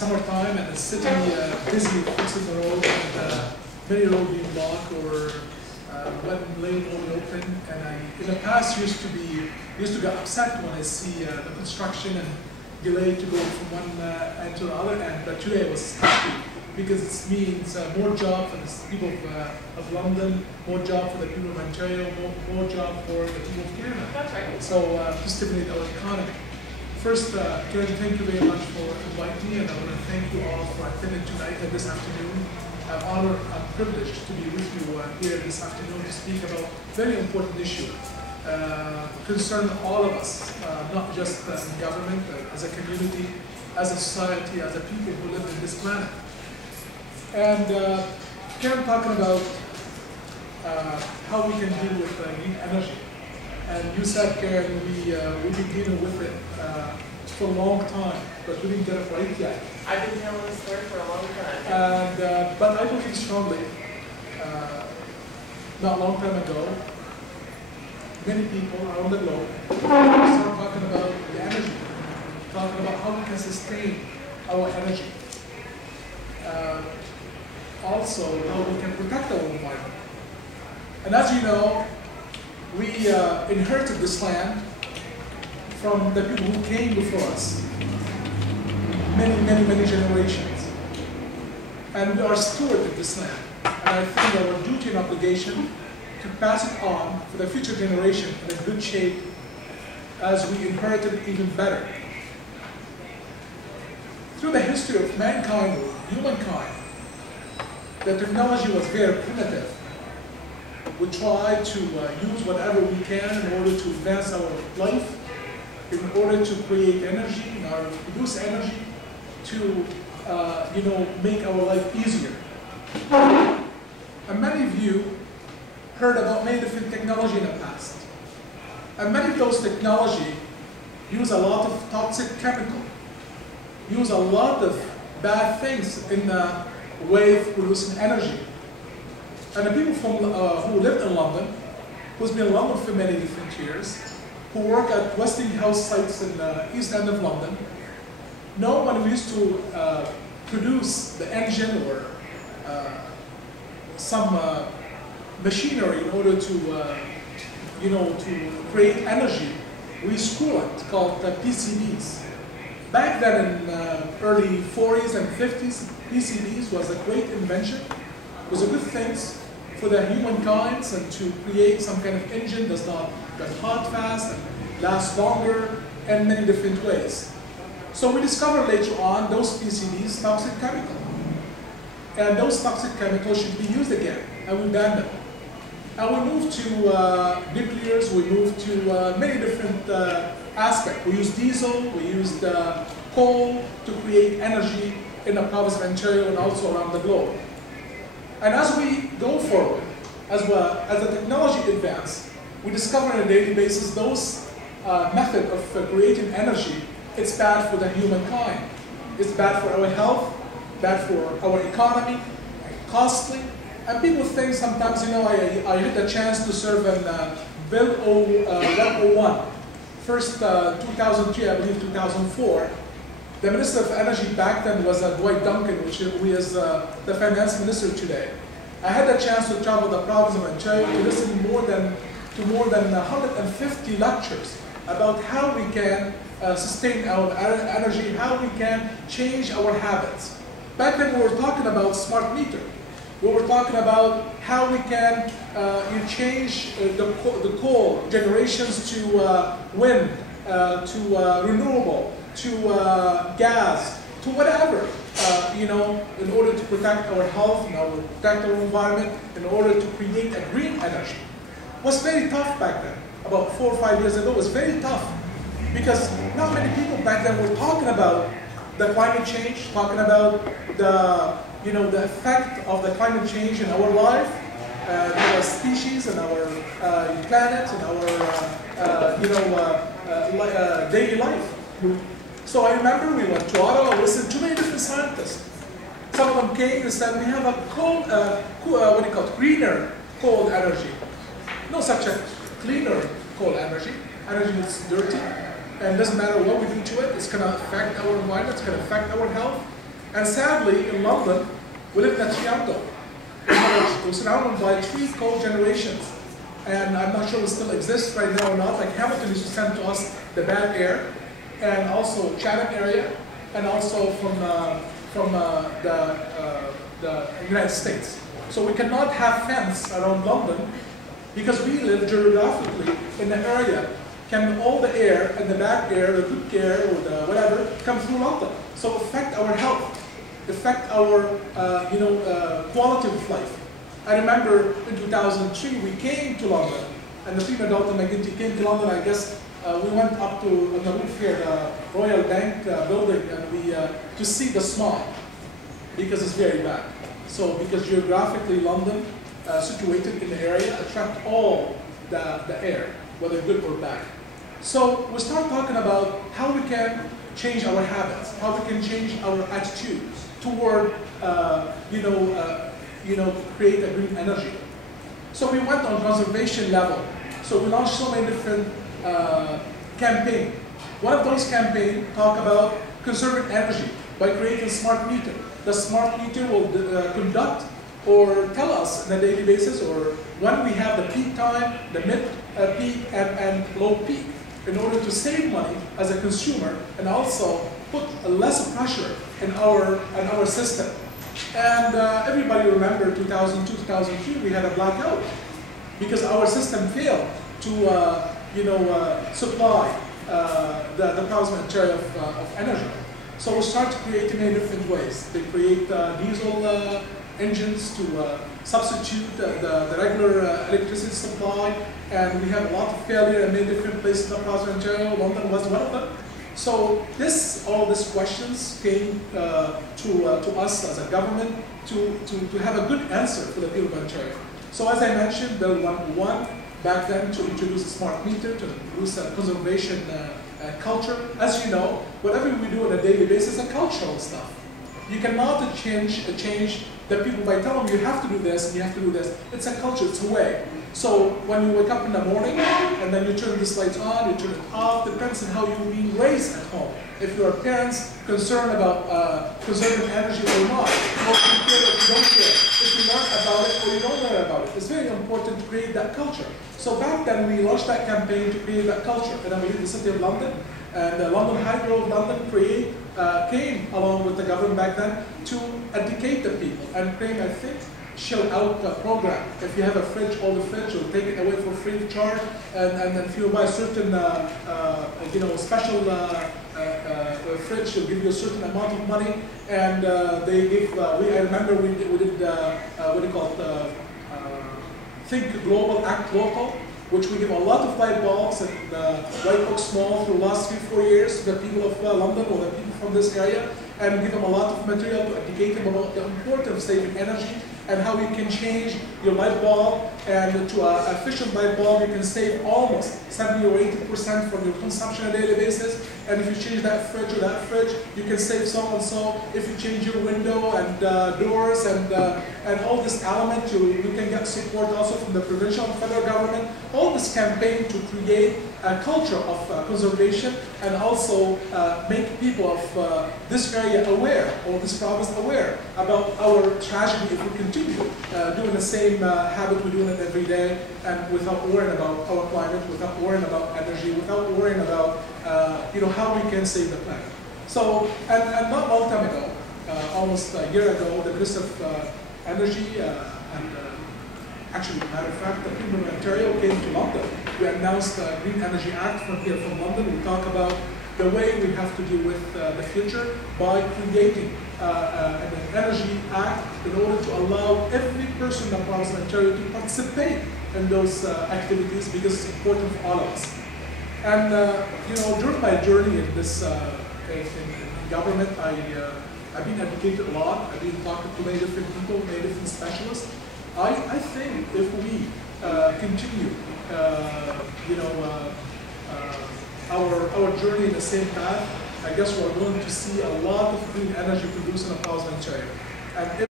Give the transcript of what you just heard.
Summertime and the city busy fixing the road, and many roads being blocked or when lane only open. And in the past used to get upset when I see the construction and delay to go from one end to the other end. But today I was happy because it means more job for the people of London, more job for the people of Ontario, more job for the people of Canada. That's right. So to stimulate our economy. First, Karen, thank you very much for inviting me, and I want to thank you all for attending tonight and this afternoon. I'm honored and privileged to be with you here this afternoon to speak about a very important issue concerning all of us, not just in government, as a community, as a society, as a people who live in this planet. And Karen talking about how we can deal with green energy. And you said, Karen, we've been dealing with it for a long time, but we didn't get it right yet. I've been telling this story for a long time. And but I believe strongly, not a long time ago, many people around the globe started talking about the energy, talking about how we can sustain our energy. Also, how we can protect our environment. And as you know, we inherited this land from the people who came before us, many generations. And we are stewards of this land. And I think our duty and obligation to pass it on for the future generation in a good shape as we inherited it even better. Through the history of mankind, or humankind, the technology was very primitive. We try to use whatever we can in order to advance our life, in order to create energy, in order to produce energy, to make our life easier. And many of you heard about many different technology in the past. And many of those technology use a lot of toxic chemical, use a lot of bad things in the way of producing energy. And the people who lived in London, who's been in London for many different years, who work at Westinghouse sites in the East End of London, know when we used to produce the engine or some machinery in order to, to create energy, we use coolant called PCBs. Back then in early 40s and 50s, PCBs was a great invention. It was a good thing for the humankind and to create some kind of engine that's not get hot fast and last longer in many different ways. So we discovered later on those PCBs toxic chemical. And those toxic chemicals should be used again, and we banned them. And we moved to nuclears, we moved to many different aspects. We used diesel, we used coal to create energy in the province of Ontario and also around the globe. And as we go forward, as the technology advances, we discover on a daily basis those methods of creating energy, it's bad for the humankind. It's bad for our health, bad for our economy, costly. And people think sometimes, I had the chance to serve in Bill 101, first 2003, I believe 2004. The Minister of Energy back then was Dwight Duncan, who is the Finance Minister today. I had the chance to travel the province of Ontario to listen to more than 150 lectures about how we can sustain our energy, how we can change our habits. Back then we were talking about smart meter. We were talking about how we can change the coal generations to wind, to renewable, to gas, to whatever, in order to protect our health, in order to protect our environment, in order to create a green energy. It was very tough back then. About 4 or 5 years ago, it was very tough because not many people back then were talking about the climate change, talking about the effect of the climate change in our life, our species, and our planet, and our daily life. So I remember we went to Ottawa, listened to many different scientists. Some of them came and said, we have a greener cold energy. No such a cleaner cold energy. Energy is dirty, and it doesn't matter what we do to it, it's going to affect our environment, it's going to affect our health, And sadly, in London, we live in a triangle. We're surrounded by 3 co-generations. And I'm not sure it still exists right now or not. Like Hamilton used to send to us the bad air, and also Chatham area, and also from the United States. So we cannot have fence around London because we live geographically in the area. Can all the air and the bad air, the good air or the whatever, come through London? So affect our health, affect our quality of life. I remember in 2003 we came to London, and the prima Dalton McGuinty came to London. I guess we went up to on the roof here, the Royal Bank building, and we to see the smog because it's very bad. So because geographically London, situated in the area, attract all the air, whether good or bad. So we start talking about how we can change our habits, how we can change our attitude toward create a green energy. So we went on conservation level. So we launched so many different campaigns. One of those campaigns talk about conserving energy by creating smart meter. The smart meter will conduct or tell us on a daily basis or when we have the peak time, the mid peak and low peak in order to save money as a consumer and also put less pressure in our system. And everybody remember 2002, 2003, we had a blackout because our system failed to supply the thousand material of energy. So we start creating in different ways. They create diesel engines to substitute the regular electricity supply, and we have a lot of failure in many different places across Ontario. London was one of them. So all these questions came to us as a government to have a good answer for the people of Ontario. So as I mentioned, Bill 101 back then to introduce a smart meter, to introduce a conservation culture. As you know, whatever we do on a daily basis is a cultural stuff. You cannot change the people by telling them you have to do this and you have to do this. It's a culture, it's a way. So when you wake up in the morning and then you turn these lights on, you turn it off, depends on how you've been raised at home. If your parents concerned about conserving energy or not, or if you care, if you don't care, if you learn about it or you don't learn about it. It's very important to create that culture. So back then we launched that campaign to create that culture. And I believe the City of London and London Hydro of London came along with the government back then to educate the people and create, I think, chill out program. If you have a fridge, all the fridge, you'll take it away for free of charge. And if you buy a certain, special fridge, you'll give you a certain amount of money. And they give. I remember we did what do you call it? Think Global, Act Local, which we give a lot of light bulbs and light books small through the last 3-4 years to the people of London or the people from this area, and give them a lot of material to educate them about the importance of saving energy and how you can change your light bulb, and to an efficient light bulb you can save almost 70 or 80% from your consumption on a daily basis. And if you change that fridge or that fridge, you can save so and so. If you change your window and doors and all this element, you can get support also from the provincial and federal government. All this campaign to create a culture of conservation and also make people of this area aware, or this province aware about our tragedy if we continue doing the same habit we're doing it every day, and without worrying about our climate, without worrying about energy, without worrying about how we can save the planet. So, and not a long time ago, almost a year ago, the Minister of Energy actually, matter of fact, the Premier of Ontario came to London. We announced the Green Energy Act from London. We talk about the way we have to deal with the future by creating an energy act in order to allow every person in the province of Ontario to participate in those activities, because it's important for all of us. And during my journey in this in government, I've been educated a lot. I've been talking to many different people, many different specialists. I think if we continue, our journey in the same path, I guess we're going to see a lot of green energy produced in the province of Ontario. And